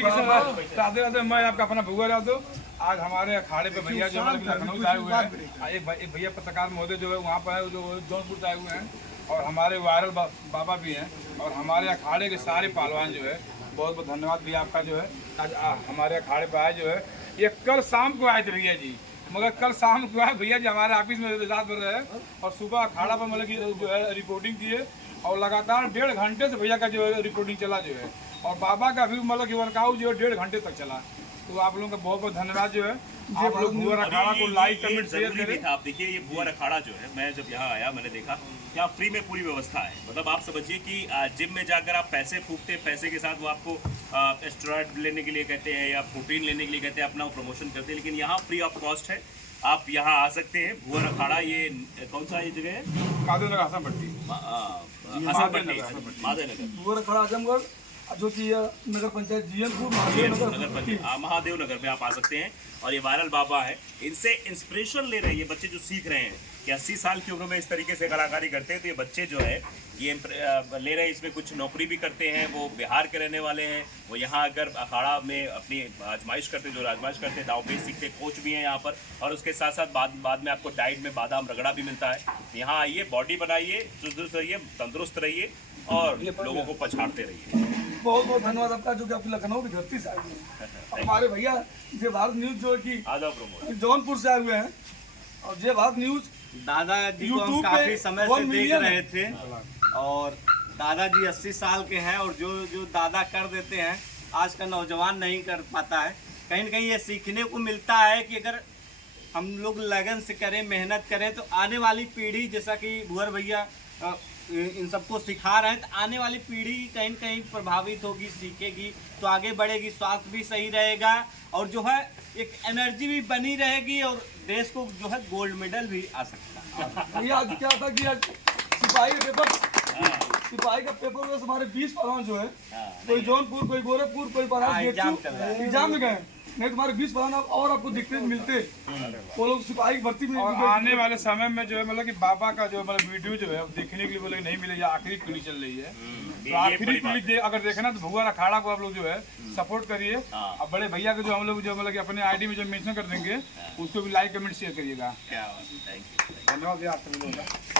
राधे राधे, मैं आपका अपना भुआ यादव। आज हमारे अखाड़े पे भैया जो लखनऊ से आए हुए हैं, एक भैया पत्रकार महोदय जो है वहाँ पर है, जो जौनपुर से आए हुए हैं, और हमारे वायरल बाबा भी हैं, और हमारे अखाड़े के सारे पहलवान जो है, बहुत बहुत धन्यवाद भैया आपका जो है। आज हमारे अखाड़े पे आए जो है, ये कल शाम को आए थे भैया जी, मगर कल शाम को आए भैया जी हमारे ऑफिस में रात भर रहे, और सुबह अखाड़ा पर मतलब की जो है रिपोर्टिंग किए, और लगातार 1.5 घंटे से भैया का जो है रिपोर्टिंग चला जो है, और बाबा का भी मतलब कि वर्कआउट जो है 1.5 घंटे तक चला। तो आप लोगों का बहुत बहुत धन्यवाद जो है, आप लोग भुआ अखाड़ा को लाइक कमेंट शेयर करें। आप देखिए ये भुआ अखाड़ा जो है, मैं जब यहाँ आया मैंने देखा कि आप फ्री में पूरी व्यवस्था है। मतलब आप समझिए कि जिम में जाकर आप पैसे फूकते हैं, पैसे के साथ वो आपको स्टेरॉइड लेने के लिए कहते हैं या प्रोटीन लेने के लिए कहते हैं, अपना वो प्रमोशन करते हैं, लेकिन यहाँ फ्री ऑफ कॉस्ट है। आप यहाँ आ सकते हैं। भुआ अखाड़ा ये कौन सा ये जगह है? माधवनगर हसनपट्टी, माधवनगर, भुआ अखाड़ा आजमगढ़ जो कि नगर पंचायत जीएनपुर महादेव नगर में आप आ सकते हैं। और ये वायरल बाबा है, इनसे इंस्पिरेशन ले रहे हैं ये बच्चे जो सीख रहे हैं कि 80 साल की उम्र में इस तरीके से कलाकारी करते हैं। तो ये बच्चे जो है ये ले रहे हैं, इसमें कुछ नौकरी भी करते हैं, वो बिहार के रहने वाले हैं, वो यहाँ आकर अखाड़ा में अपनी आजमाइश करते, जो आजमाइश करते हैं, दावपेच सीखते, कोच भी हैं यहाँ पर। और उसके साथ साथ बाद में आपको डाइट में बादाम रगड़ा भी मिलता है। यहाँ आइए, बॉडी बनाइए, चुस्त रहिए, तंदुरुस्त रहिए और लोगों को पछाड़ते रहिए। बहुत बहुत धन्यवाद आपका, जो कि आपकी लखनऊ की धरती से आए हुए हैं। हमारे भैया जय भारत न्यूज जो है कि जौनपुर से आए हुए हैं, और जय भारत न्यूज दादाजी को हम काफी समय से देख रहे थे, और दादाजी 80 साल के हैं, और जो दादा कर देते हैं आज का नौजवान नहीं कर पाता है। कहीं न कहीं ये सीखने को मिलता है कि अगर हम लोग लगन से करें, मेहनत करें, तो आने वाली पीढ़ी, जैसा कि भुअर भैया इन सबको सिखा रहे हैं, तो आने वाली पीढ़ी कहीं न कहीं प्रभावित होगी, सीखेगी, तो आगे बढ़ेगी, स्वास्थ्य भी सही रहेगा, और जो है एक एनर्जी भी बनी रहेगी, और देश को जो है गोल्ड मेडल भी आ सकता है। भैया आज क्या था कि आज सिपाही का पेपर में हमारे 20 पहलवान जो है, कोई जौनपुर, कोई गोरखपुर, कोई एग्जाम में गए, नहीं तुम्हारे 20 पहलवान और आपको दिखते मिलते, वो लोग सिपाही की भर्ती में। और आने वाले समय में जो है मतलब कि बाबा का जो मतलब वीडियो जो है देखने के लिए बोले नहीं मिलेगा, आखिरी पीढ़ी चल रही है, तो आखिरी पीढ़ी अगर देखना तो भुआ अखाड़ा को आप लोग जो है सपोर्ट करिए। अब बड़े भैया को जो हम लोग जो मतलब कि अपने आईडी में जो मेंशन कर देंगे, उसको भी लाइक कमेंट शेयर करिएगा। धन्यवाद धन्यवाद आप सभी लोगों का।